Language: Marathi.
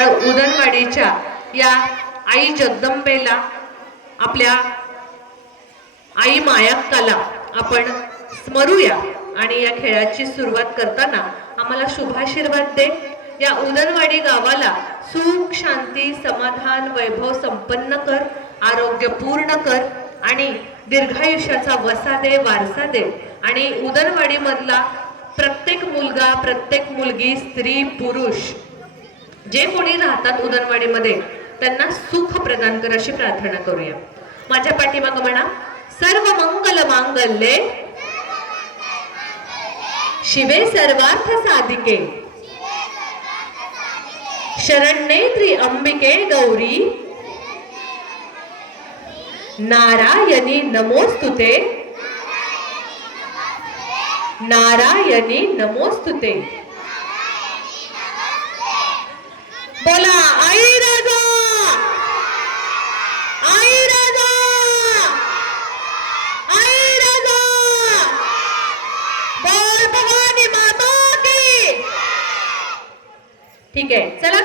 उदनवाडीच्या या आई जगदंबेला, आपल्या आई मायक्काला आपण स्मरूया आणि या खेळाची सुरुवात करताना आम्हाला शुभाशीर्वाद दे. या उदनवाडी गावाला सुख, शांती, समाधान, वैभव संपन्न कर, आरोग्य पूर्ण कर आणि दीर्घायुष्याचा वसा दे, वारसा दे. आणि उदनवाडी मधला प्रत्येक मुलगा, प्रत्येक मुलगी, स्त्री, पुरुष जे कोणी राहतात उदनवाडीमध्ये त्यांना सुख प्रदान कर अशी प्रार्थना करूया. माझ्या पाठीमागं म्हणा, सर्व मंगल मांगल्ये शिवे सर्वार्थ साधिके शरण्ये त्र्यंबिके गौरी नारायणी नमोस्तुते, नारायणी नमोस्तुते. बोला आई राजा, आई राजा, आई राजा, बोल भवानी माता की. ठीक आहे, चला.